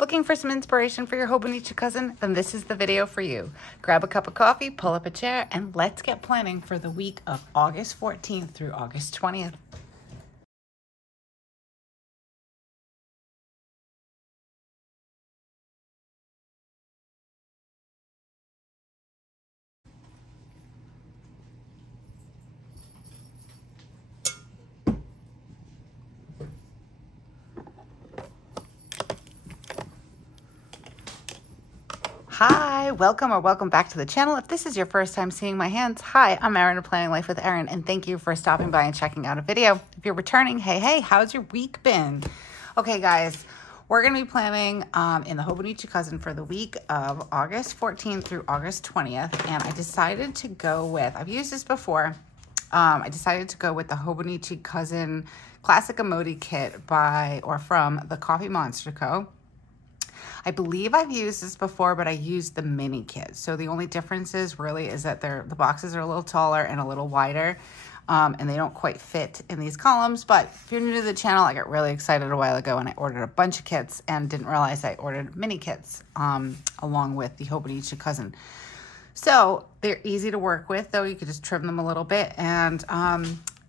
Looking for some inspiration for your Hobonichi cousin? Then this is the video for you. Grab a cup of coffee, pull up a chair, and let's get planning for the week of August 14th through August 20th. Hi, welcome back to the channel. If this is your first time seeing my hands, hi, I'm Erin of Planning Life with Erin, and thank you for stopping by and checking out a video. If you're returning, hey, how's your week been? Okay, guys, we're going to be planning in the Hobonichi Cousin for the week of August 14th through August 20th, and I decided to go with, I've used this before, I decided to go with the Hobonichi Cousin Classic Emoti Kit from TheCoffeeMonsterzco. I believe I've used this before, but I used the mini kit. So the only difference is that the boxes are a little taller and a little wider, and they don't quite fit in these columns. But if you're new to the channel, I got really excited a while ago and I ordered a bunch of kits and didn't realize I ordered mini kits along with the Hobonichi Cousin. So they're easy to work with, though. You could just trim them a little bit, and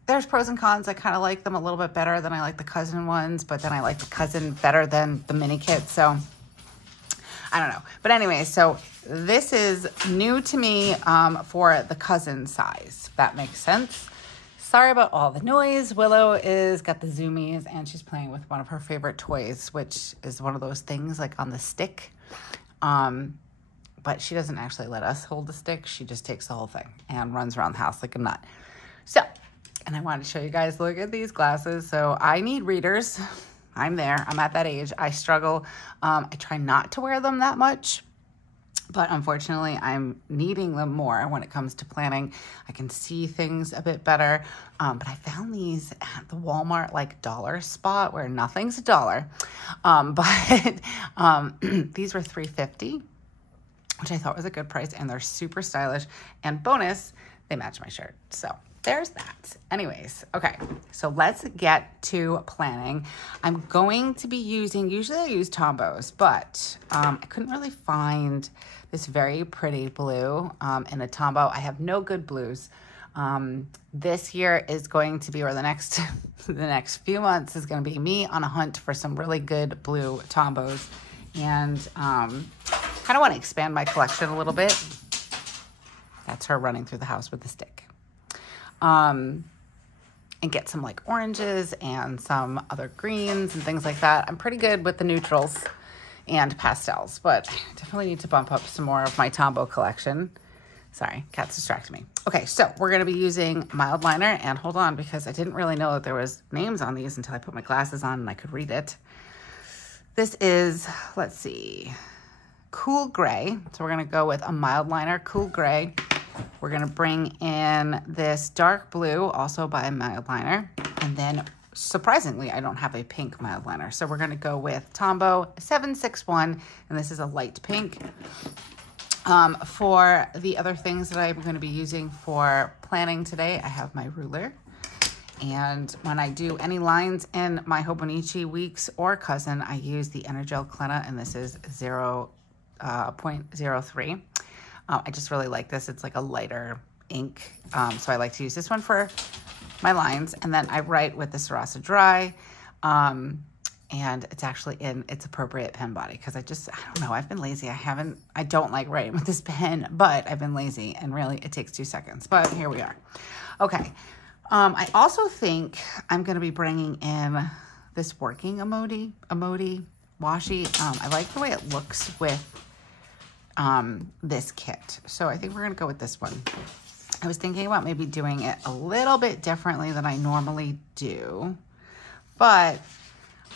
there's pros and cons. I kind of like them a little bit better than I like the cousin ones, but then I like the cousin better than the mini kit. So I don't know. But anyway, so this is new to me for the cousin size, if that makes sense. Sorry about all the noise. Willow got the zoomies and she's playing with one of her favorite toys, which is one of those things like on the stick. But she doesn't actually let us hold the stick. She just takes the whole thing and runs around the house like a nut. So, and I wanted to show you guys, look at these glasses. So I need readers. I'm there. I'm at that age. I struggle. I try not to wear them that much, but unfortunately I'm needing them more when it comes to planning. I can see things a bit better, but I found these at the Walmart like dollar spot where nothing's a dollar, but these were $3.50, which I thought was a good price, and they're super stylish, and bonus, they match my shirt. So there's that. Anyways, okay, so let's get to planning. I'm going to be using, usually I use Tombos, but I couldn't really find this very pretty blue in a Tombow. I have no good blues. This year is going to be, or the next few months is going to be me on a hunt for some really good blue Tombos, and kind of want to expand my collection a little bit. That's her running through the house with the stick. And get some like oranges and some other greens and things like that. I'm pretty good with the neutrals and pastels, but I definitely need to bump up some more of my Tombow collection. Sorry, cats distracted me. Okay, so we're going to be using mild liner, and hold on, because I didn't really know that there was names on these until I put my glasses on and I could read it. This is, let's see, Cool Gray. So we're going to go with a mild liner, Cool Gray. We're going to bring in this dark blue, also by a mild liner. And then, surprisingly, I don't have a pink mild liner. So we're going to go with Tombow 761, and this is a light pink. For the other things that I'm going to be using for planning today, I have my ruler. And when I do any lines in my Hobonichi weeks or cousin, I use the Energel Clenna, and this is 0.03. I just really like this. It's like a lighter ink, so I like to use this one for my lines. And then I write with the Sarasa Dry, and it's actually in its appropriate pen body, because I don't know, I've been lazy. I don't like writing with this pen, but I've been lazy, and really it takes 2 seconds, but here we are. Okay, I also think I'm going to be bringing in this working Emoti washi. I like the way it looks with this kit. So I think we're going to go with this one. I was thinking about maybe doing it a little bit differently than I normally do, but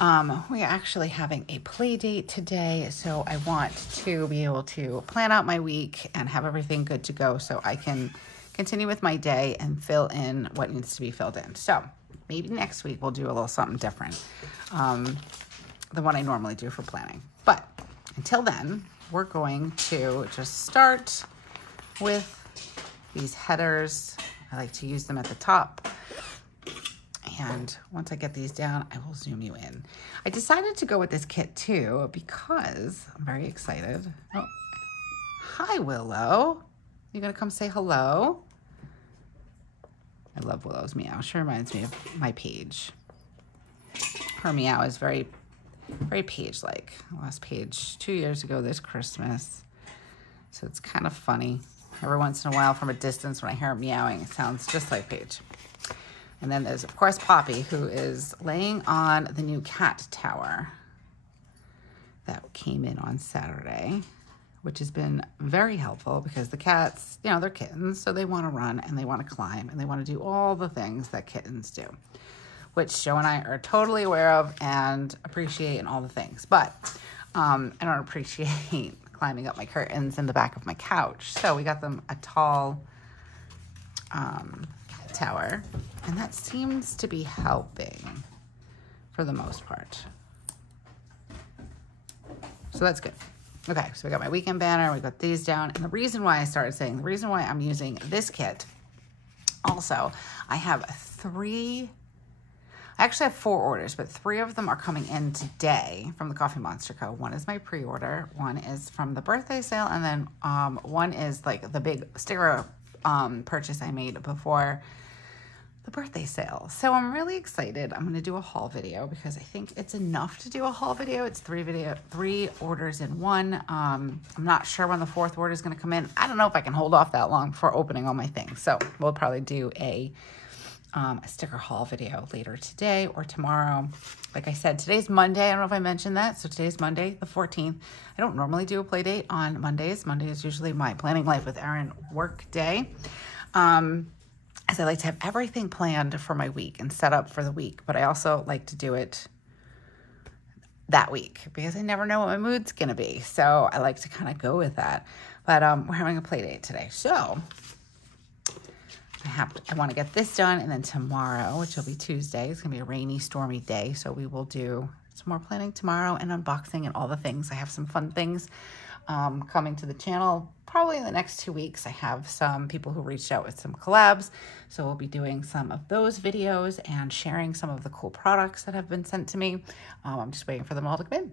we're actually having a play date today. So I want to be able to plan out my week and have everything good to go so I can continue with my day and fill in what needs to be filled in. So maybe next week we'll do a little something different than what I normally do for planning. But until then, we're going to just start with these headers. I like to use them at the top. And once I get these down, I will zoom you in. I decided to go with this kit too because I'm very excited. Oh, hi, Willow. You gonna come say hello? I love Willow's meow. She reminds me of my Paige. Her meow is very, very Paige-like. Last Paige 2 years ago this Christmas. So it's kind of funny. Every once in a while from a distance when I hear her meowing, it sounds just like Paige. And then there's, of course, Poppy, who is laying on the new cat tower that came in on Saturday, which has been very helpful because the cats, you know, they're kittens, so they want to run and they want to climb and they want to do all the things that kittens do, which Joe and I are totally aware of and appreciate and all the things. But I don't appreciate climbing up my curtains in the back of my couch. So we got them a tall tower, and that seems to be helping for the most part. So that's good. Okay, so we got my weekend banner, we got these down, and the reason why I started saying, the reason why I'm using this kit, also, I have I actually have 4 orders, but 3 of them are coming in today from the Coffee Monster Co. One is my pre-order, one is from the birthday sale, and then one is like the big sticker purchase I made before the birthday sale. So I'm really excited. I'm going to do a haul video because I think it's enough to do a haul video. It's 3 orders in one. I'm not sure when the 4th order is going to come in. I don't know if I can hold off that long before opening all my things. So we'll probably do a sticker haul video later today or tomorrow. Like I said, today's Monday. I don't know if I mentioned that. So today's Monday, the 14th. I don't normally do a play date on Mondays. Monday is usually my Planning Life with Erin work day. As I like to have everything planned for my week and set up for the week, but I also like to do it that week because I never know what my mood's gonna be. So I like to kind of go with that. But we're having a play date today. So I want to get this done, and then tomorrow, which will be Tuesday, it's gonna be a rainy, stormy day. So we will do some more planning tomorrow and unboxing and all the things. I have some fun things coming to the channel probably in the next 2 weeks. I have some people who reached out with some collabs, so we'll be doing some of those videos and sharing some of the cool products that have been sent to me. I'm just waiting for them all to come in.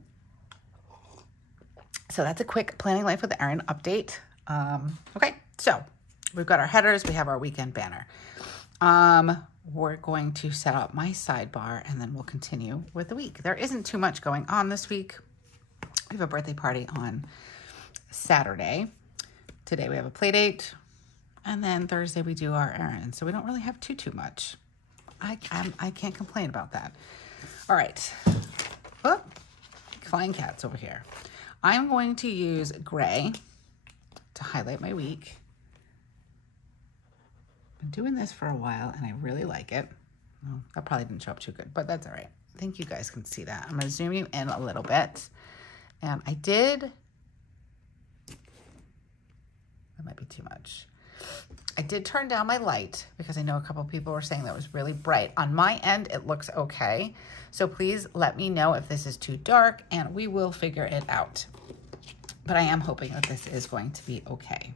So that's a quick Planning Life with Erin update. Okay, so we've got our headers, we have our weekend banner. We're going to set up my sidebar and then we'll continue with the week. There isn't too much going on this week. We have a birthday party on Saturday. Today we have a play date, and then Thursday we do our errands. So we don't really have too much. I can't complain about that. All right. Oh, flying cats over here. I'm going to use gray to highlight my week. Been doing this for a while, and I really like it. Well, that probably didn't show up too good, but that's all right. I think you guys can see that. I'm going to zoom you in a little bit. And I did, that might be too much. I did turn down my light because I know a couple people were saying that was really bright. On my end, it looks okay. So please let me know if this is too dark and we will figure it out. But I am hoping that this is going to be okay.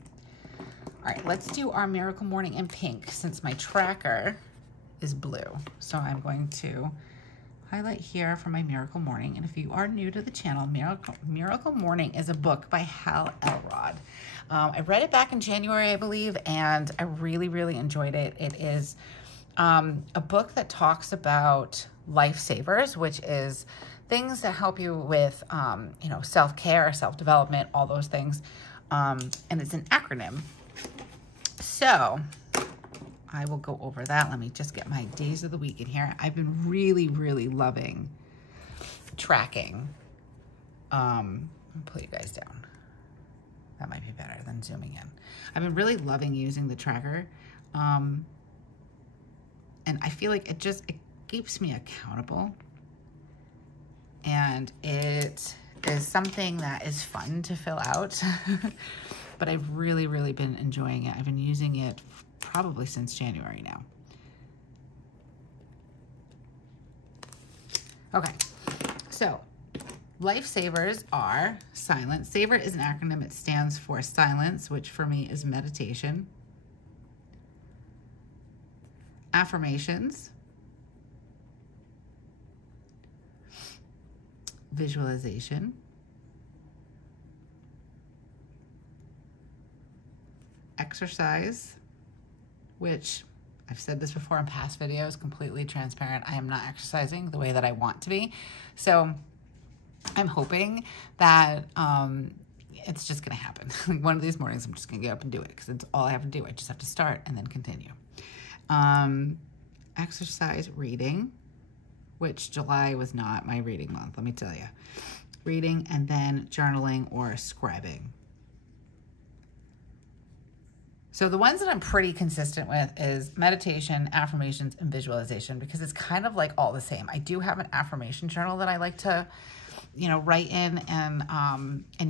All right, let's do our Miracle Morning in pink since my tracker is blue. So I'm going to highlight here for my Miracle Morning. And if you are new to the channel, Miracle Morning is a book by Hal Elrod. I read it back in January, I believe, and I really enjoyed it. It is a book that talks about lifesavers, which is things that help you with, you know, self-care, self-development, all those things. And it's an acronym. So I will go over that. Let me just get my days of the week in here. I've been really loving tracking. I'll pull you guys down. That might be better than zooming in. I've been really loving using the tracker. And I feel like it keeps me accountable. And it is something that is fun to fill out. But I've really been enjoying it. I've been using it probably since January now. Okay, so lifesavers are silence. Saver is an acronym. It stands for silence, which for me is meditation. Affirmations, visualization, exercise, which I've said this before in past videos, completely transparent. I am not exercising the way that I want to be. So I'm hoping that it's just going to happen. Like one of these mornings, I'm just going to get up and do it because it's all I have to do. I just have to start and then continue. Exercise, reading, which July was not my reading month, let me tell you. Reading, and then journaling or scribing. So the ones that I'm pretty consistent with is meditation, affirmations, and visualization, because it's kind of like all the same. I do have an affirmation journal that I like to, you know, write in and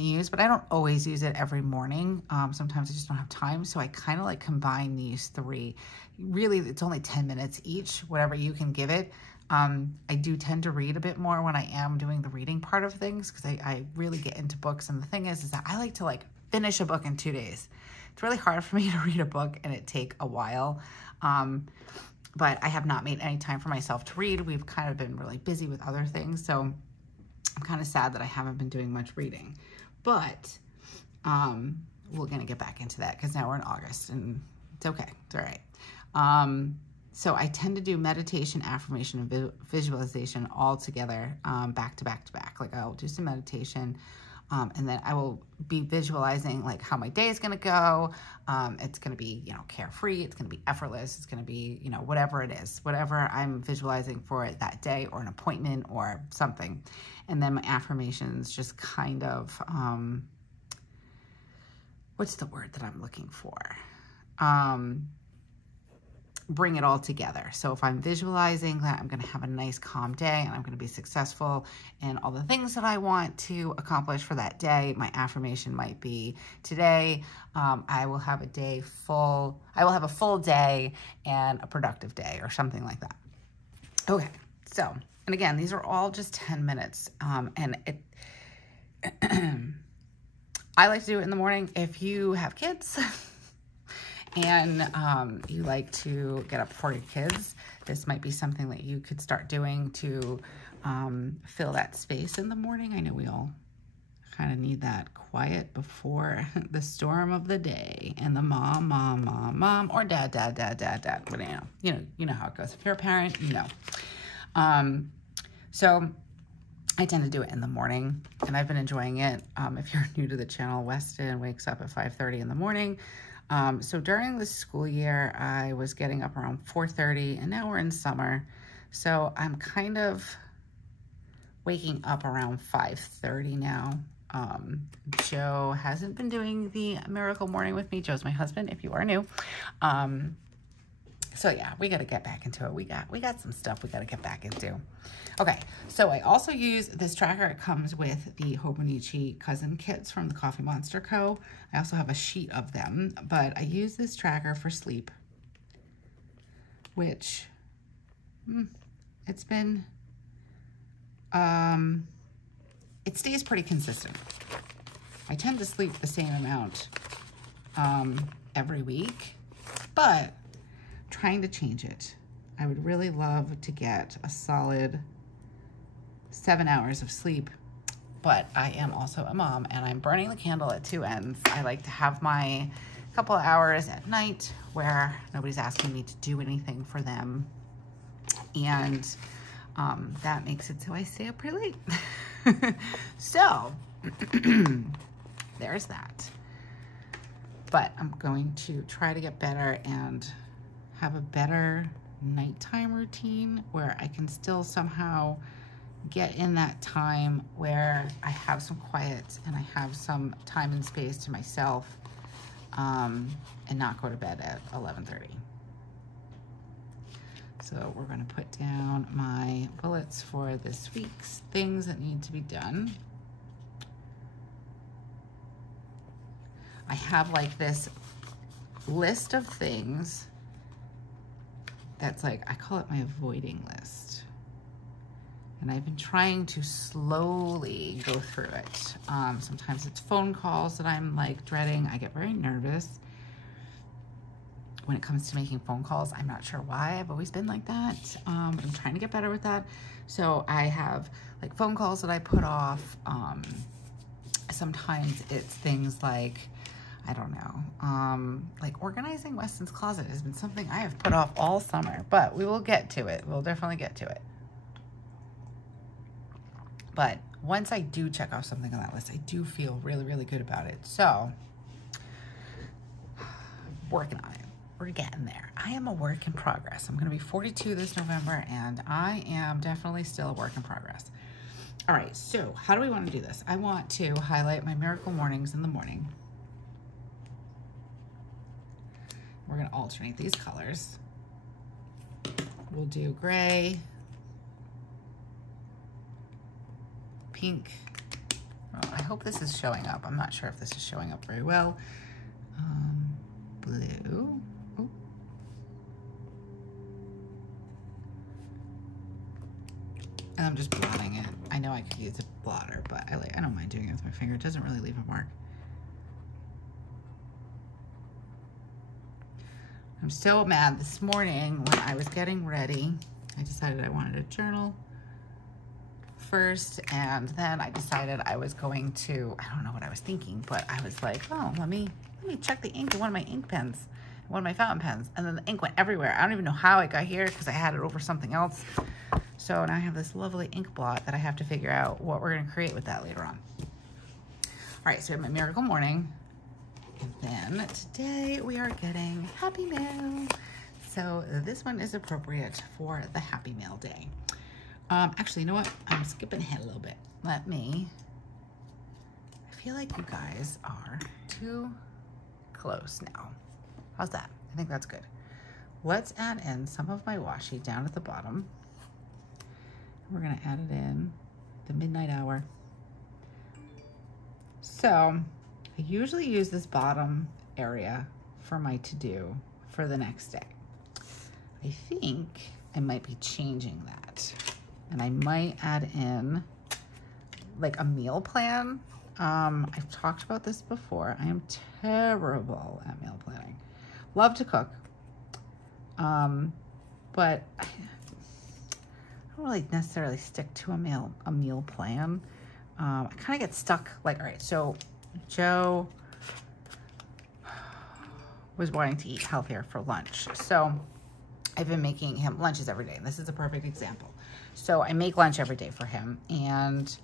use, but I don't always use it every morning. Sometimes I just don't have time. So I kind of like combine these three. Really, it's only 10 minutes each, whatever you can give it. I do tend to read a bit more when I am doing the reading part of things because I really get into books. And the thing is that I like to like finish a book in 2 days. It's really hard for me to read a book and it take a while. But I have not made any time for myself to read. We've kind of been really busy with other things. So I'm kind of sad that I haven't been doing much reading. But we're going to get back into that because now we're in August and it's okay. It's all right. So I tend to do meditation, affirmation, and visualization all together, back to back to back. Like I'll do some meditation, and then I will be visualizing like how my day is going to go. It's going to be, you know, carefree. It's going to be effortless. It's going to be, you know, whatever it is, whatever I'm visualizing for it that day or an appointment or something. And then my affirmations just kind of, what's the word that I'm looking for? Bring it all together. So if I'm visualizing that I'm going to have a nice calm day and I'm going to be successful in all the things that I want to accomplish for that day, my affirmation might be today, I will have a full day and a productive day or something like that. Okay. So, and again, these are all just 10 minutes. And it, I like to do it in the morning. If you have kids, and you like to get up before your kids, this might be something that you could start doing to fill that space in the morning. I know we all kind of need that quiet before the storm of the day and the mom, or dad, but you know how it goes. If you're a parent, you know. So I tend to do it in the morning, and I've been enjoying it. If you're new to the channel, Weston wakes up at 5:30 in the morning. So during the school year, I was getting up around 4:30, and now we're in summer. So I'm kind of waking up around 5:30 now. Joe hasn't been doing the miracle morning with me. Joe's my husband, if you are new. So yeah, we got to get back into it. We got some stuff we got to get back into. Okay, so I also use this tracker. It comes with the Hobonichi Cousin kits from TheCoffeeMonsterzco. I also have a sheet of them, but I use this tracker for sleep, which it's been, it stays pretty consistent. I tend to sleep the same amount every week, but trying to change it. I would really love to get a solid 7 hours of sleep, but I am also a mom and I'm burning the candle at two ends. I like to have my couple of hours at night where nobody's asking me to do anything for them, and that makes it so I stay up pretty late. So there's that. But I'm going to try to get better and have a better nighttime routine where I can still somehow get in that time where I have some quiet and I have some time and space to myself, and not go to bed at 11:30. So we're going to put down my bullets for this week's things that need to be done. I have like this list of things that's like, I call it my avoiding list. And I've been trying to slowly go through it. Sometimes it's phone calls that I'm like dreading. I get very nervous when it comes to making phone calls. I'm not sure why. I've always been like that, but I'm trying to get better with that. So I have like phone calls that I put off. Sometimes it's things like, I don't know, like organizing Weston's closet has been something I have put off all summer, but we will get to it. We'll definitely get to it. But once I do check off something on that list, I do feel really, really good about it. So, working on it. We're getting there. I am a work in progress. I'm going to be 42 this November, and I am definitely still a work in progress. All right, so how do we want to do this? I want to highlight my miracle mornings in the morning. We're going to alternate these colors. We'll do gray, pink. Oh, I hope this is showing up. I'm not sure if this is showing up very well. Blue. Ooh. And I'm just blotting it. I know I could use a blotter, but I don't mind doing it with my finger. It doesn't really leave a mark. I'm so mad. This morning when I was getting ready, I decided I wanted a journal first, and then I decided I was going to, I don't know what I was thinking, but I was like, oh, let me check the ink in one of my ink pens, one of my fountain pens, and then the ink went everywhere. I don't even know how it got here because I had it over something else. So now I have this lovely ink blot that I have to figure out what we're going to create with that later on. All right, so I have my miracle morning. And then today we are getting Happy Mail. So this one is appropriate for the Happy Mail day. Actually, you know what? I'm skipping ahead a little bit. I feel like you guys are too close now. How's that? I think that's good. Let's add in some of my washi down at the bottom. We're gonna add it in the midnight hour. So I usually use this bottom area for my to-do for the next day. I think I might be changing that. And I might add in like a meal plan. I've talked about this before. I am terrible at meal planning. Love to cook. But I don't really necessarily stick to a meal plan. I kind of get stuck, like, all right, so Joe was wanting to eat healthier for lunch. So I've been making him lunches every day. And this is a perfect example. So I make lunch every day for him, and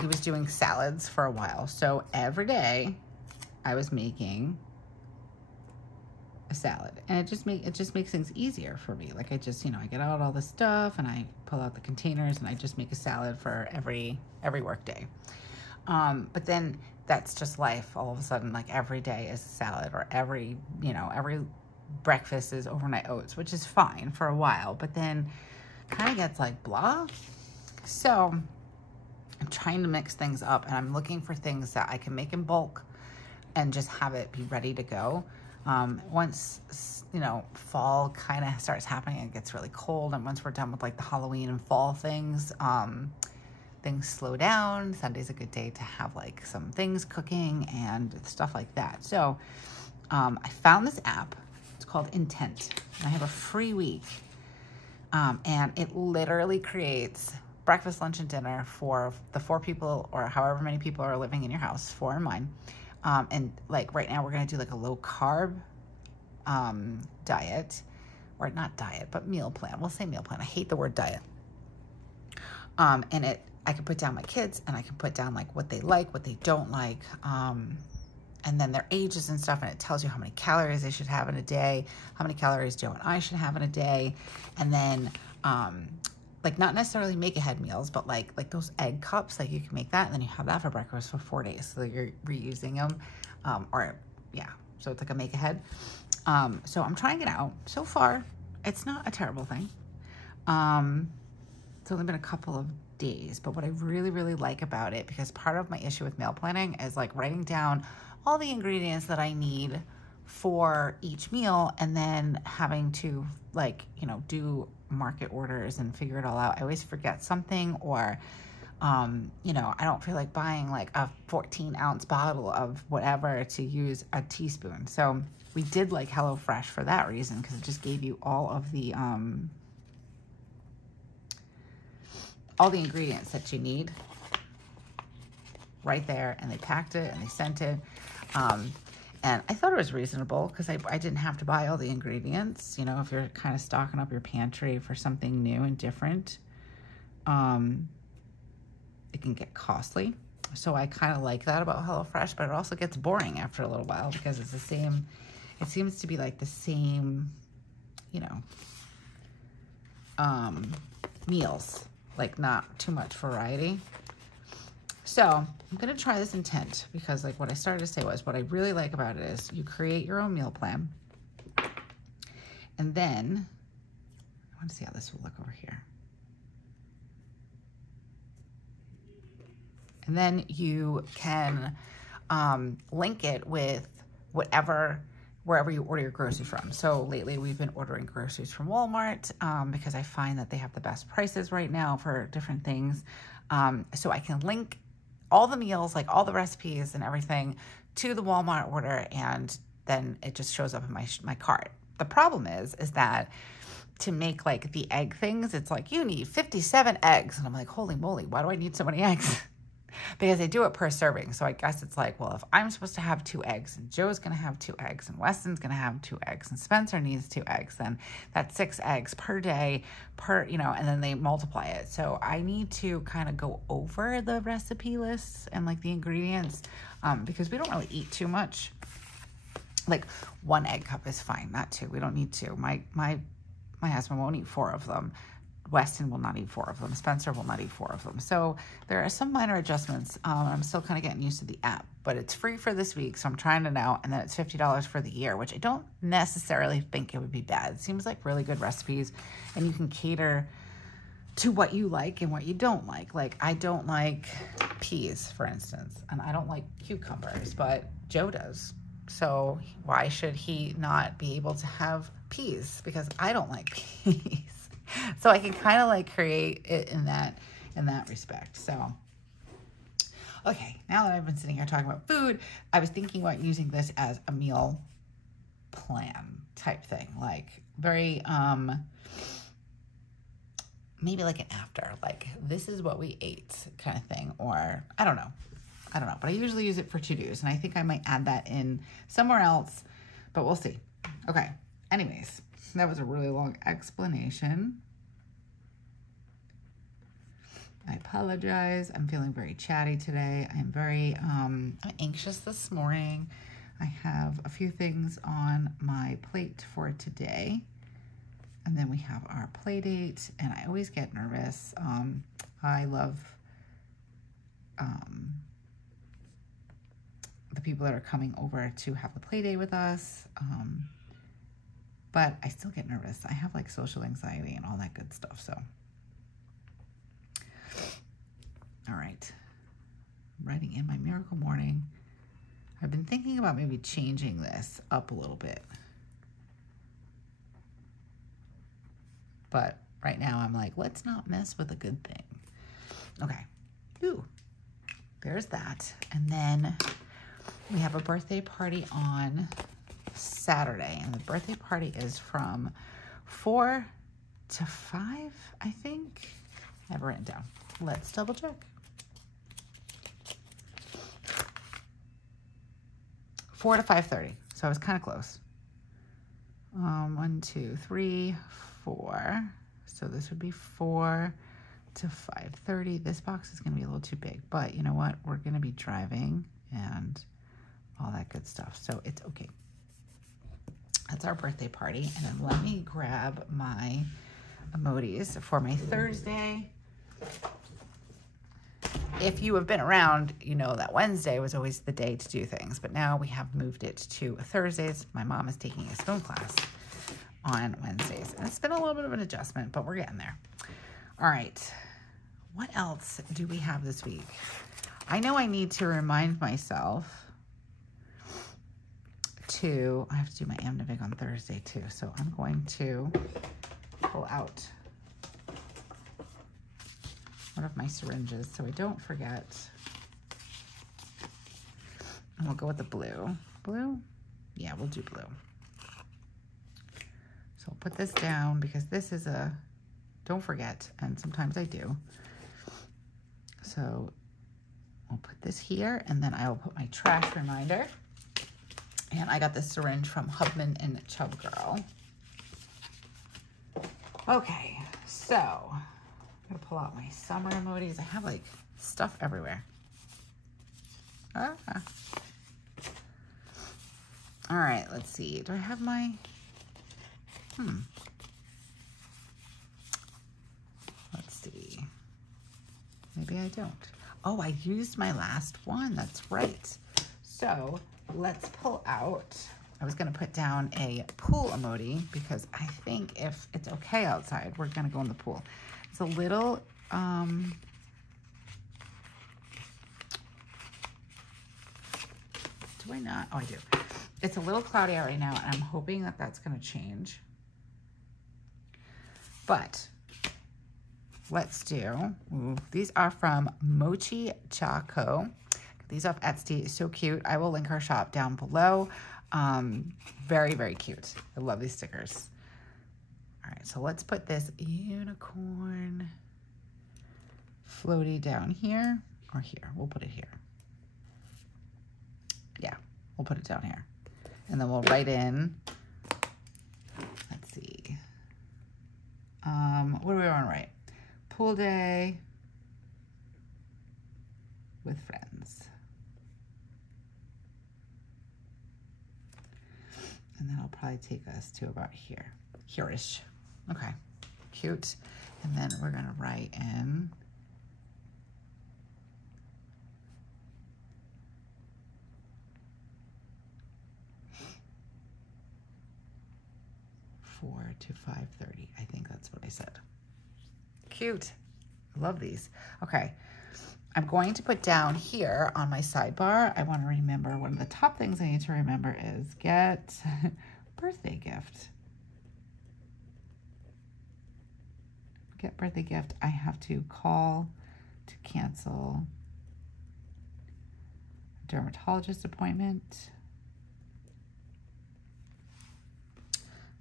he was doing salads for a while. So every day I was making a salad, and it just makes things easier for me. Like I just, I get out all the stuff and I pull out the containers and I just make a salad for every work day. But then that's just life. All of a sudden, like every day is a salad, or every breakfast is overnight oats, which is fine for a while, but then kind of gets like blah. So I'm trying to mix things up, and I'm looking for things that I can make in bulk and just have it be ready to go. Once, fall kind of starts happening, it gets really cold. And once we're done with like the Halloween and fall things, things slow down. Sunday's a good day to have like some things cooking and stuff like that. So, I found this app. It's called Intent, and I have a free week. And it literally creates breakfast, lunch, and dinner for the 4 people, or however many people are living in your house, 4 in mine. And like right now we're going to do like a low carb, diet, or not diet, but meal plan. We'll say meal plan. I hate the word diet. And I can put down my kids, and I can put down like what they like, what they don't like. And then their ages and stuff. And it tells you how many calories they should have in a day, how many calories Joe and I should have in a day. And then, like not necessarily make ahead meals, but like those egg cups, like you can make that, and then you have that for breakfast for 4 days. So you're reusing them, so it's like a make ahead. So I'm trying it out. So far, it's not a terrible thing. It's only been a couple of days, but what I really, really like about it, because part of my issue with meal planning is like writing down all the ingredients that I need for each meal, and then having to like, do market orders and figure it all out. I always forget something, or You know, I don't feel like buying like a 14-ounce bottle of whatever to use a teaspoon. So we did like HelloFresh for that reason, because it just gave you all the ingredients that you need right there, and they packed it and they sent it. And I thought it was reasonable because I didn't have to buy all the ingredients. You know, if you're kind of stocking up your pantry for something new and different, it can get costly. So I kind of like that about HelloFresh, but it also gets boring after a little while because it's the same, it seems to be like the same, you know, meals, like not too much variety. So I'm going to try this intent because like what I started to say was what I really like about it is you create your own meal plan. And then I want to see how this will look over here. And then you can link it with wherever you order your groceries from. So lately we've been ordering groceries from Walmart because I find that they have the best prices right now for different things. So I can link all the meals, like all the recipes and everything, to the Walmart order, and then it just shows up in my cart. The problem is that to make like the egg things, it's like you need 57 eggs. And I'm like, holy moly, why do I need so many eggs? Because they do it per serving. So I guess it's like, well, if I'm supposed to have 2 eggs and Joe's going to have 2 eggs and Weston's going to have 2 eggs and Spencer needs 2 eggs, then that's 6 eggs per day you know, and then they multiply it. So I need to kind of go over the recipe lists and like the ingredients because we don't really eat too much. Like 1 egg cup is fine, not 2. We don't need 2. My husband won't eat 4 of them. Weston will not eat 4 of them. Spencer will not eat 4 of them. So there are some minor adjustments. I'm still kind of getting used to the app, but it's free for this week. So I'm trying it out, and then it's $50 for the year, which I don't necessarily think it would be bad. It seems like really good recipes, and you can cater to what you like and what you don't like. Like I don't like peas, for instance, and I don't like cucumbers, but Joe does. So why should he not be able to have peas? Because I don't like peas. So I can kind of like create it in that respect. So, okay, now that I've been sitting here talking about food, I was thinking about using this as a meal plan type thing, like very, maybe like an after, like this is what we ate kind of thing, or I don't know, but I usually use it for to-dos, and I think I might add that in somewhere else, but we'll see. Okay, anyways. That was a really long explanation. I apologize. I'm feeling very chatty today. I'm very anxious this morning. I have a few things on my plate for today. And then we have our play date, and I always get nervous. I love the people that are coming over to have the play date with us. But I still get nervous. I have like social anxiety and all that good stuff. So, all right. I'm writing in my miracle morning. I've been thinking about maybe changing this up a little bit. But right now I'm like, let's not mess with a good thing. Okay. Ooh, there's that. And then we have a birthday party on Saturday, and the birthday party is from 4 to 5, I think. I have it written down. Let's double check. 4 to 5:30, so I was kind of close. 1, 2, 3, 4. So this would be 4 to 5:30. This box is going to be a little too big, but you know what? We're going to be driving and all that good stuff, so it's okay. That's our birthday party. And then let me grab my emotis for my Thursday. If you have been around, you know that Wednesday was always the day to do things, but now we have moved it to Thursdays. My mom is taking a stone class on Wednesdays, and it's been a little bit of an adjustment, but we're getting there. All right, what else do we have this week? I know I need to remind myself I have to do my Amnivig on Thursday too, so I'm going to pull out one of my syringes so I don't forget. And we'll go with the blue. Blue? Yeah, we'll do blue. So I'll put this down because this is a, don't forget, and sometimes I do. So I'll put this here, and then I will put my trash reminder. And I got this syringe from Hubman and Chubgirl. Okay, so I'm gonna pull out my summer emojis. I have like stuff everywhere. All right, let's see. Do I have my, let's see. Maybe I don't. Oh, I used my last one. That's right. So let's pull out. I was going to put down a pool emoji because I think if it's okay outside, we're going to go in the pool. It's a little, do I not? Oh, I do. It's a little cloudy out right now, and I'm hoping that that's going to change. But let's do, these are from Mochi Chaco. These off Etsy, so cute. I will link her shop down below. Very, very cute. I love these stickers. All right, so let's put this unicorn floaty down here or here. We'll put it here. Yeah, we'll put it down here. And then we'll write in, let's see. What do we want to write? Pool day with friends. And that'll probably take us to about here. Here-ish. Okay, cute. And then we're gonna write in (4 to 5:30). I think that's what I said. Cute. I love these. Okay. I'm going to put down here on my sidebar, I want to remember, one of the top things I need to remember is get birthday gift. Get birthday gift. I have to call to cancel a dermatologist appointment.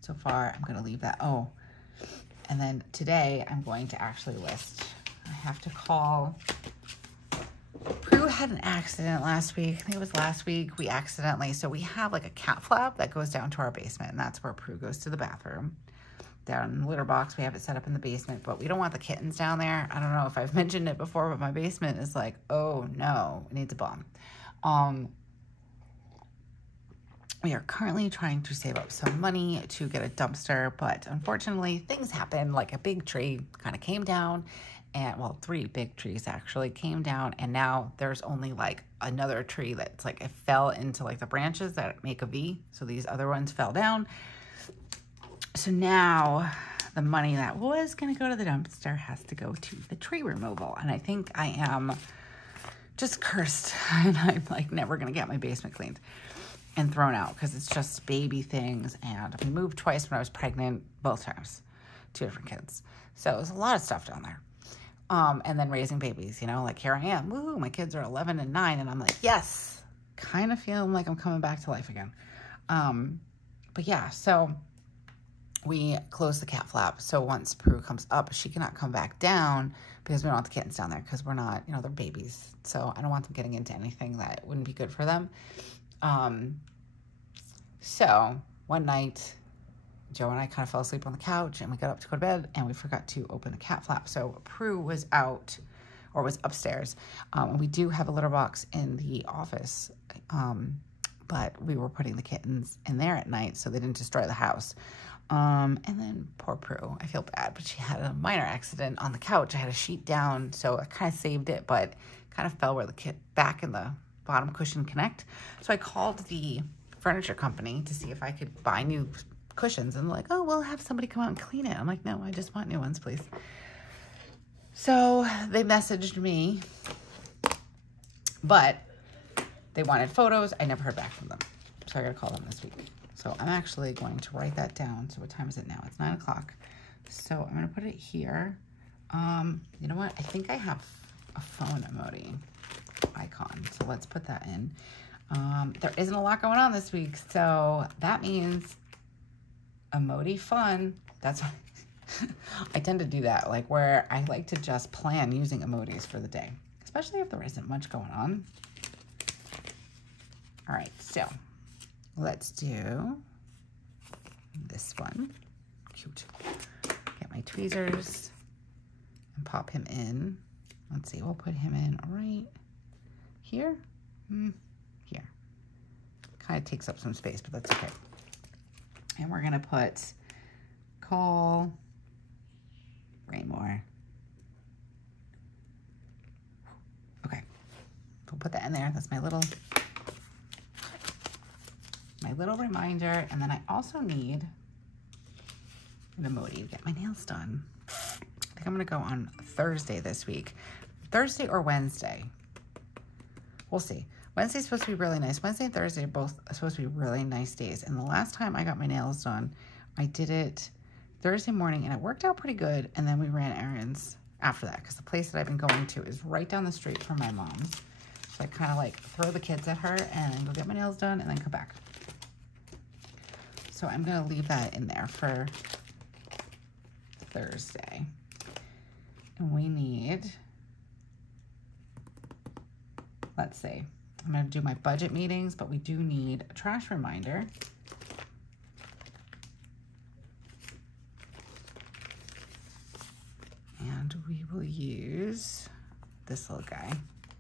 So far, I'm going to leave that. Oh, and then today I'm going to actually list. I have to call. Prue had an accident last week. I think it was last week. We accidentally, so we have like a cat flap that goes down to our basement, and that's where Prue goes to the bathroom. Down in the litter box, we have it set up in the basement, but we don't want the kittens down there. I don't know if I've mentioned it before, but my basement is like, oh no, it needs a bomb. We are currently trying to save up some money to get a dumpster, but unfortunately things happen. Like a big tree kind of came down, and well, 3 big trees actually came down, and now there's only like another tree that's like, it fell into like the branches that make a V. So these other ones fell down. So now the money that was going to go to the dumpster has to go to the tree removal. And I think I am just cursed, and I'm like never going to get my basement cleaned and thrown out because it's just baby things. And we moved twice when I was pregnant, both times, 2 different kids. So there's a lot of stuff down there. And then raising babies, you know, like here I am, woo, my kids are 11 and 9, and I'm like, yes, kind of feeling like I'm coming back to life again. But yeah, so we closed the cat flap. So once Prue comes up, she cannot come back down because we don't want the kittens down there because we're not, you know, they're babies. So I don't want them getting into anything that wouldn't be good for them. So one night, Joe and I kind of fell asleep on the couch, and we got up to go to bed, and we forgot to open the cat flap. So Prue was out, or was upstairs. And we do have a litter box in the office, but we were putting the kittens in there at night so they didn't destroy the house. And then poor Prue, I feel bad, but she had a minor accident on the couch. I had a sheet down, so I kind of saved it, but kind of fell where the back and the bottom cushion connect. So I called the furniture company to see if I could buy new cushions, and like, oh, we'll have somebody come out and clean it. I'm like, no, I just want new ones, please. So they messaged me, but they wanted photos. I never heard back from them, so I gotta call them this week. So I'm actually going to write that down. So what time is it now? It's 9 o'clock. So I'm gonna put it here. You know what? I think I have a phone emoji icon. So let's put that in. There isn't a lot going on this week, so that means emoji fun. That's I tend to do that, like where I like to just plan using emojis for the day, especially if there isn't much going on. All right, so let's do this one. Cute. Get my tweezers and pop him in. Let's see, we'll put him in right here. Here. Kind of takes up some space, but that's okay. And we're gonna put Cole Raymore. Okay, we'll put that in there. That's my little reminder. And then I also need an emoji to get my nails done. I think I'm gonna go on Thursday this week. Thursday or Wednesday. We'll see. Wednesday's supposed to be really nice. Wednesday and Thursday are both supposed to be really nice days. And the last time I got my nails done, I did it Thursday morning and it worked out pretty good. And then we ran errands after that because the place that I've been going to is right down the street from my mom's. So I kind of like throw the kids at her and go get my nails done and then come back. So I'm going to leave that in there for Thursday. And we need, let's see, I'm going to do my budget meetings, but we do need a trash reminder. And we will use this little guy,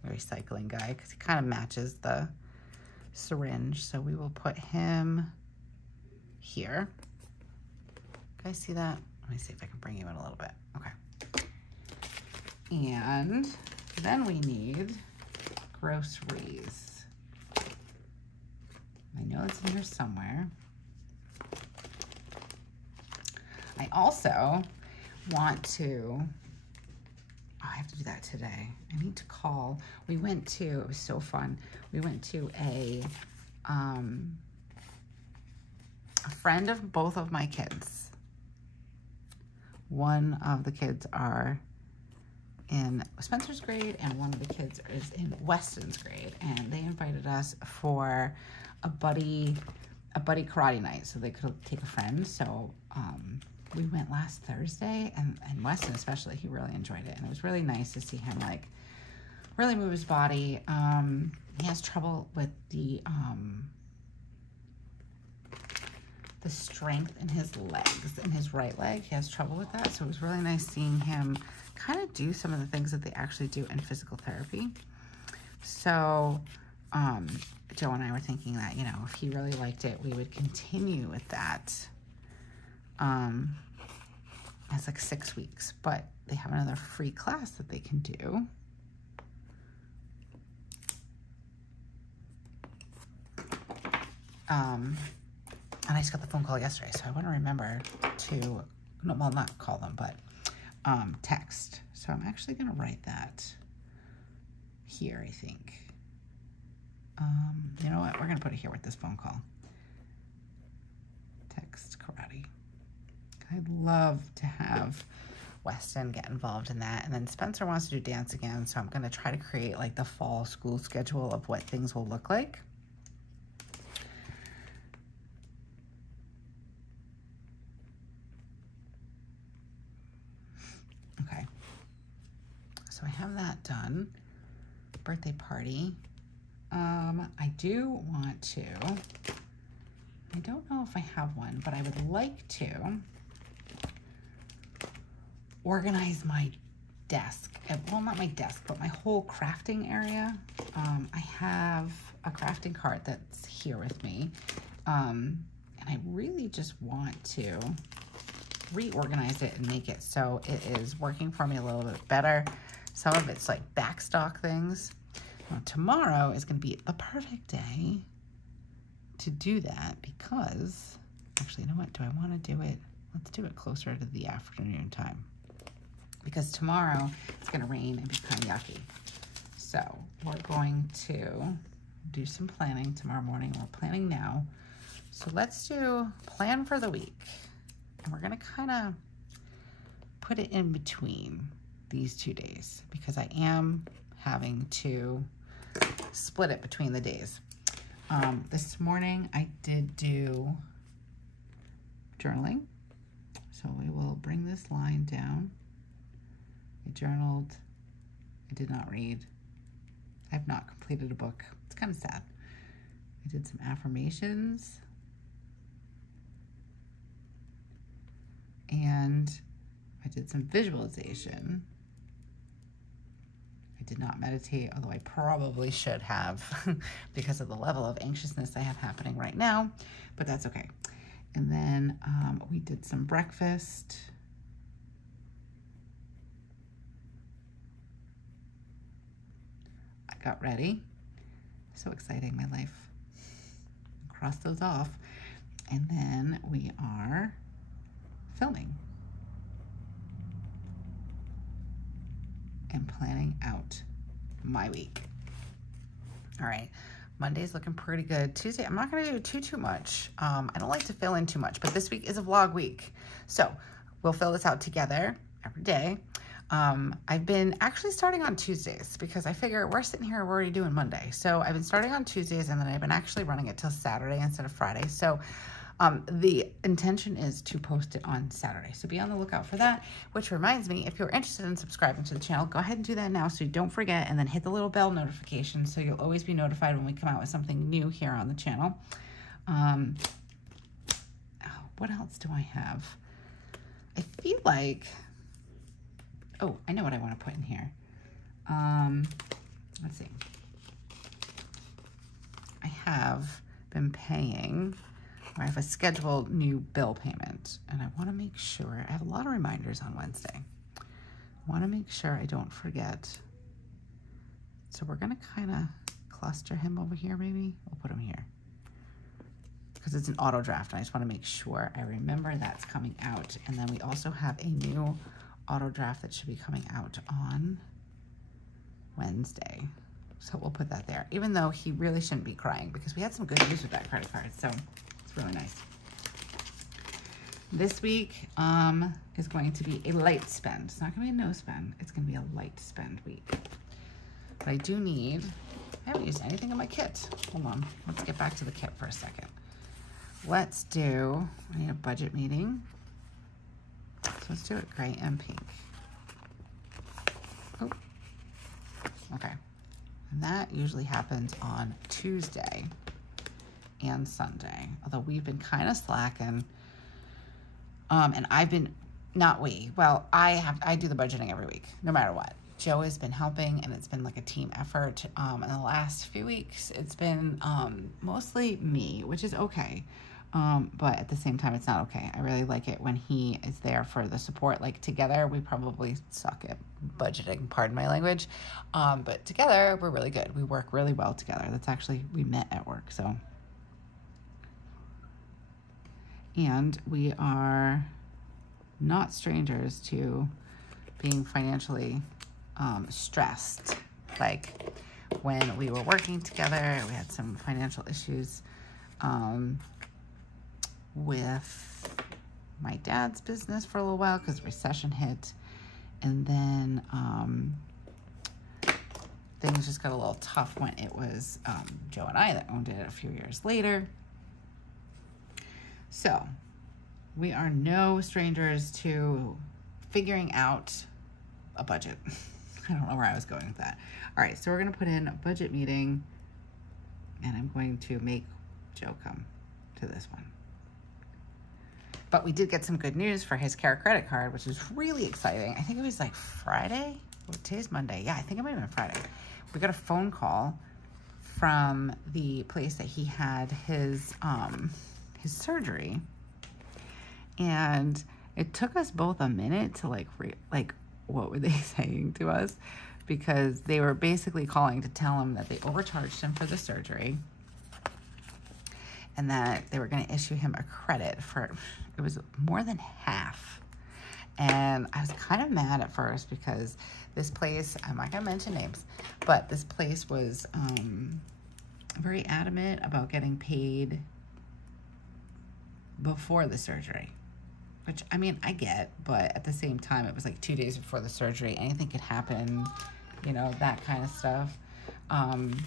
the recycling guy, because he kind of matches the syringe. So we will put him here. You guys see that? Let me see if I can bring you in a little bit. Okay. And then we need groceries. I know it's in here somewhere. I also want to, I have to do that today. I need to call. We went to, it was so fun. We went to a friend of both of my kids. One of the kids are in Spencer's grade and one of the kids is in Weston's grade, and they invited us for a buddy karate night so they could take a friend. So we went last Thursday, and Weston especially, he really enjoyed it, and it was really nice to see him like really move his body. He has trouble with the strength in his legs, in his right leg. He has trouble with that. So it was really nice seeing him kind of do some of the things that they actually do in physical therapy. So Joe and I were thinking that, you know, if he really liked it, we would continue with that. It's like 6 weeks, but they have another free class that they can do. And I just got the phone call yesterday, so I want to remember to, no, well, not call them, but text. So I'm actually going to write that here, I think. You know what? We're going to put it here with this phone call. Text karate. I'd love to have Weston get involved in that. And then Spencer wants to do dance again, so I'm going to try to create like the fall school schedule of what things will look like. Okay, so I have that done. Birthday party. I do want to, I don't know if I have one, but I would like to organize my desk. Well, not my desk, but my whole crafting area. I have a crafting cart that's here with me. And I really just want to reorganize it and make it so it is working for me a little bit better. Some of it's like backstock things. Well, tomorrow is going to be the perfect day to do that because, actually, you know what? Do I want to do it? Let's do it closer to the afternoon time because tomorrow it's going to rain and be kind of yucky. So we're going to do some planning tomorrow morning. We're planning now. So let's do plan for the week. And we're going to kind of put it in between. these 2 days because I am having to split it between the days. This morning I did do journaling. So we will bring this line down. I journaled. I did not read. I have not completed a book. It's kind of sad. I did some affirmations. And I did some visualization. I did not meditate, although I probably should have because of the level of anxiousness I have happening right now, but that's okay. And then we did some breakfast. I got ready. So exciting, my life. Cross those off. And then we are filming and planning out my week. All right, Monday's looking pretty good. Tuesday, I'm not gonna do too much. I don't like to fill in too much, but this week is a vlog week. So we'll fill this out together every day. I've been actually starting on Tuesdays because I figure we're sitting here, we're already doing Monday. So I've been starting on Tuesdays and then I've been actually running it till Saturday instead of Friday. So the intention is to post it on Saturday. So be on the lookout for that, which reminds me, if you're interested in subscribing to the channel, go ahead and do that now so you don't forget, and then hit the little bell notification so you'll always be notified when we come out with something new here on the channel. What else do I have? I feel like, oh, I know what I want to put in here. Let's see. I have been paying, I have a scheduled new bill payment, and I want to make sure, I have a lot of reminders on Wednesday. I want to make sure I don't forget. So we're going to kind of cluster him over here, maybe. We'll put him here because it's an auto draft. I just want to make sure I remember that's coming out. And then we also have a new auto draft that should be coming out on Wednesday. So we'll put that there, even though he really shouldn't be crying because we had some good news with that credit card. So it's really nice. This week is going to be a light spend. It's not going to be a no spend. It's going to be a light spend week. But I do need, I haven't used anything in my kit. Hold on. Let's get back to the kit for a second. Let's do, I need a budget meeting. So let's do it gray and pink. Oh, okay. And that usually happens on Tuesday and Sunday, although we've been kind of slacking. And I've been, not we, well, I do the budgeting every week, no matter what. Joe has been helping, and it's been like a team effort. In the last few weeks, it's been mostly me, which is okay. But at the same time, it's not okay. I really like it when he is there for the support. Like together, we probably suck at budgeting, pardon my language. But together, we're really good. We work really well together. That's actually, we met at work, so. And we are not strangers to being financially stressed. Like when we were working together, we had some financial issues with my dad's business for a little while because recession hit. And then things just got a little tough when it was Joe and I that owned it a few years later. So we are no strangers to figuring out a budget. I don't know where I was going with that. All right, so we're going to put in a budget meeting, and I'm going to make Joe come to this one. But we did get some good news for his Care credit card, which is really exciting. I think it was like Friday. Well, today's Monday. Yeah, I think it might have been Friday. We got a phone call from the place that he had his surgery, and it took us both a minute to like what were they saying to us, because they were basically calling to tell him that they overcharged him for the surgery and that they were going to issue him a credit for, it was more than half. And I was kind of mad at first because this place, I'm not going to mention names, but this place was very adamant about getting paid before the surgery. which, I mean, I get, but at the same time, it was like 2 days before the surgery. Anything could happen, you know, that kind of stuff. And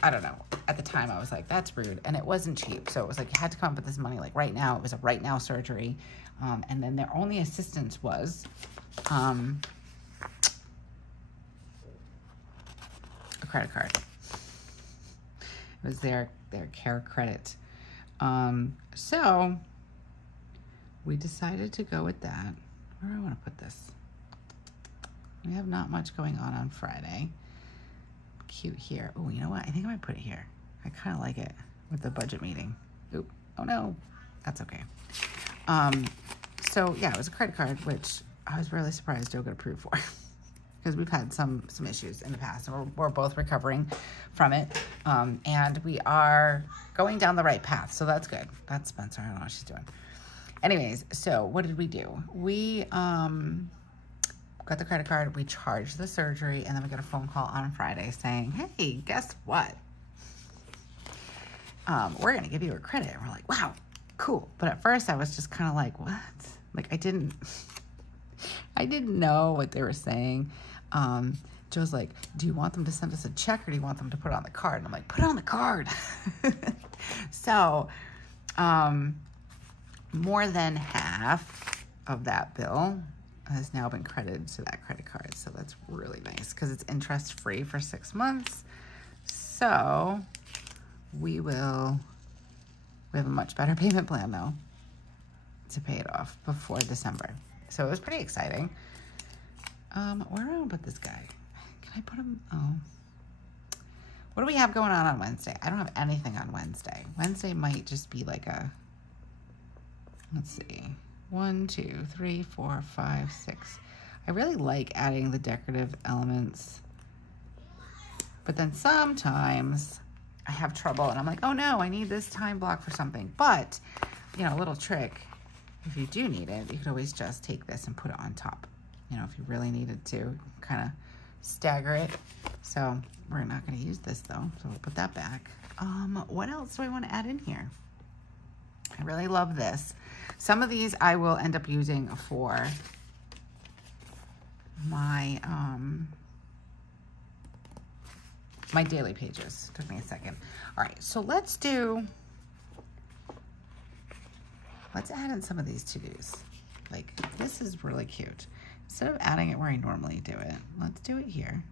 I don't know. At the time, I was like, that's rude. And it wasn't cheap. So it was like, you had to come up with this money like right now. It was a right now surgery. And then their only assistance was a credit card. It was their care credit. So we decided to go with that. Where do I want to put this? We have not much going on Friday. Cute here. Oh, you know what? I think I might put it here. I kind of like it with the budget meeting. Oop. Oh no, that's okay. So yeah, it was a credit card, which I was really surprised Joe got approved for because we've had some issues in the past, and we're both recovering from it. And we are going down the right path, so that's good. That's Spencer. I don't know what she's doing. Anyways, so what did we do? We got the credit card, we charged the surgery, and then we got a phone call on Friday saying, hey, guess what? We're gonna give you a credit. And we're like, wow, cool. But at first I was just kind of like, what? Like I didn't know what they were saying. Joe's like, do you want them to send us a check or do you want them to put it on the card? And I'm like, put it on the card. So, more than half of that bill has now been credited to that credit card. So that's really nice because it's interest free for 6 months. So we have a much better payment plan though to pay it off before December. So it was pretty exciting. Where do I put this guy? Can I put him? Oh. What do we have going on Wednesday? I don't have anything on Wednesday. Wednesday might just be like a, let's see. 1, 2, 3, 4, 5, 6. I really like adding the decorative elements, but then sometimes I have trouble and I'm like, oh no, I need this time block for something. But, you know, a little trick, if you do need it, you could always just take this and put it on top. You know, if you really needed to, kind of stagger it. So we're not going to use this though, so we'll put that back. What else do I want to add in here? I really love this. Some of these I will end up using for my my daily pages. Took me a second. All right, so let's add in some of these to-dos. Like, this is really cute. Instead of adding it where I normally do it, let's do it here.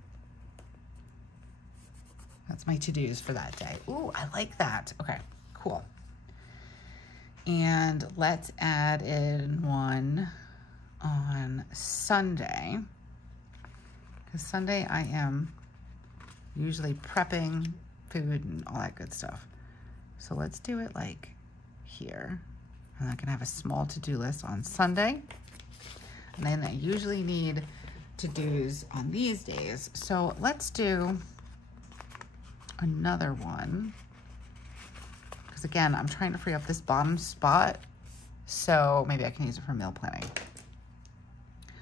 That's my to-dos for that day. Ooh, I like that. Okay, cool. And let's add in one on Sunday. Because Sunday I am usually prepping food and all that good stuff. So let's do it like here. And I can have a small to-do list on Sunday. And then I usually need to-dos on these days. So let's do another one. Because again, I'm trying to free up this bottom spot. So maybe I can use it for meal planning.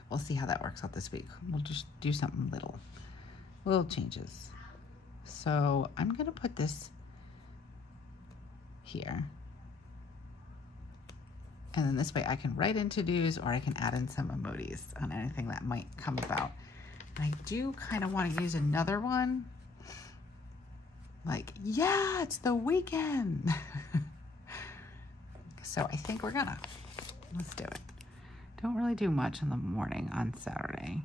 We'll see how that works out this week. We'll just do something little changes. So I'm gonna put this here. And then this way I can write in to-dos or I can add in some emojis on anything that might come about. And I do kind of want to use another one. Like, yeah, it's the weekend. So I think let's do it. Don't really do much in the morning on Saturday.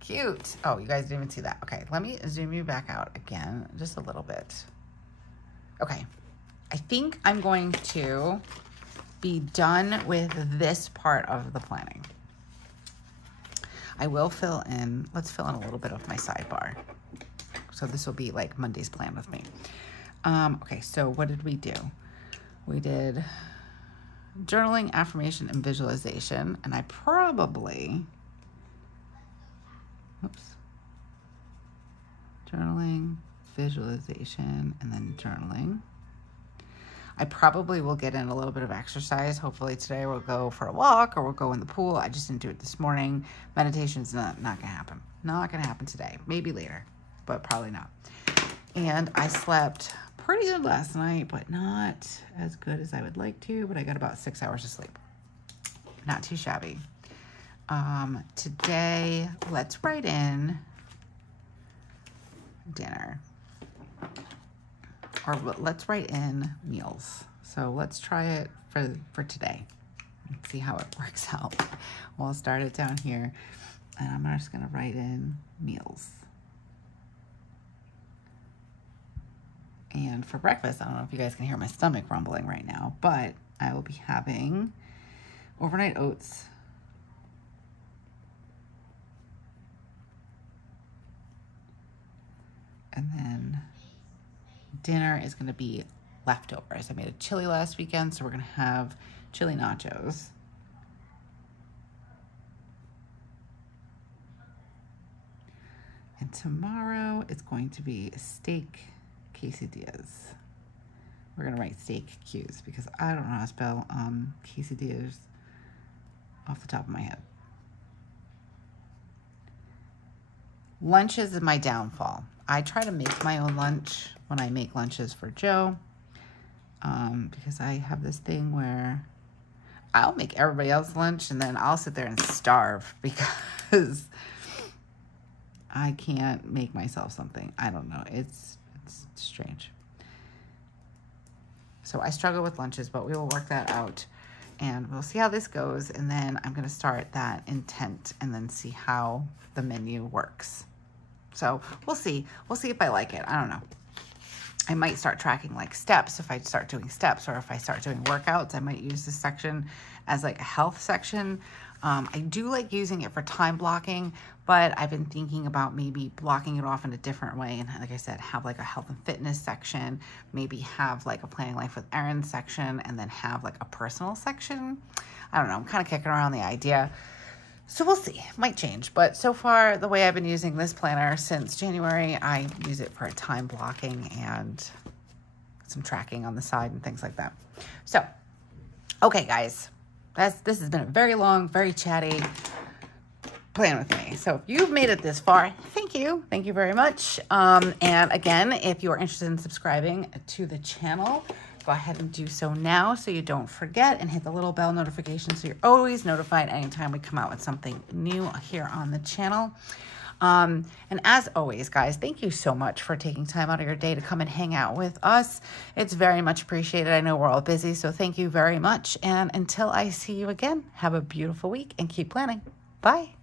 Cute. Oh, you guys didn't even see that. Okay, let me zoom you back out again, just a little bit. Okay, I think I'm going to be done with this part of the planning. I will fill in, let's fill in a little bit of my sidebar. So this will be like Monday's plan with me. Okay, so what did we do? We did journaling, affirmation, and visualization. And I probably, journaling, visualization, and then journaling. I probably will get in a little bit of exercise. Hopefully today we'll go for a walk or we'll go in the pool. I just didn't do it this morning. Meditation's not gonna happen. Not gonna happen today. Maybe later, but probably not. And I slept pretty good last night, but not as good as I would like to, but I got about 6 hours of sleep. Not too shabby. Today, let's write in dinner. Or let's write in meals. So let's try it for today and see how it works out. We'll start it down here, and I'm just gonna write in meals. And for breakfast, I don't know if you guys can hear my stomach rumbling right now, but I will be having overnight oats, and then dinner is going to be leftovers. I made a chili last weekend, so we're going to have chili nachos. And tomorrow it's going to be steak quesadillas. We're going to write steak Q's because I don't know how to spell quesadillas off the top of my head. Lunches is my downfall. I try to make my own lunch when I make lunches for Joe, because I have this thing where I'll make everybody else's lunch and then I'll sit there and starve because I can't make myself something. I don't know. It's strange. So I struggle with lunches, but we will work that out and we'll see how this goes. And then I'm going to start that intent and then see how the menu works. So we'll see. We'll see if I like it. I don't know. I might start tracking like steps if I start doing steps, or if I start doing workouts, I might use this section as like a health section. I do like using it for time blocking, but I've been thinking about maybe blocking it off in a different way. And like I said, have like a health and fitness section, maybe have like a Planning Life with Erin section, and then have like a personal section. I don't know. I'm kind of kicking around the idea. So we'll see. Might change. But so far, the way I've been using this planner since January, I use it for time blocking and some tracking on the side and things like that. So, okay, guys. This has been a very long, very chatty plan with me. So if you've made it this far, thank you. Thank you very much. And again, if you're interested in subscribing to the channel, go ahead and do so now so you don't forget, and hit the little bell notification so you're always notified anytime we come out with something new here on the channel. And as always, guys, thank you so much for taking time out of your day to come and hang out with us. It's very much appreciated. I know we're all busy, so thank you very much. And until I see you again, have a beautiful week and keep planning. Bye.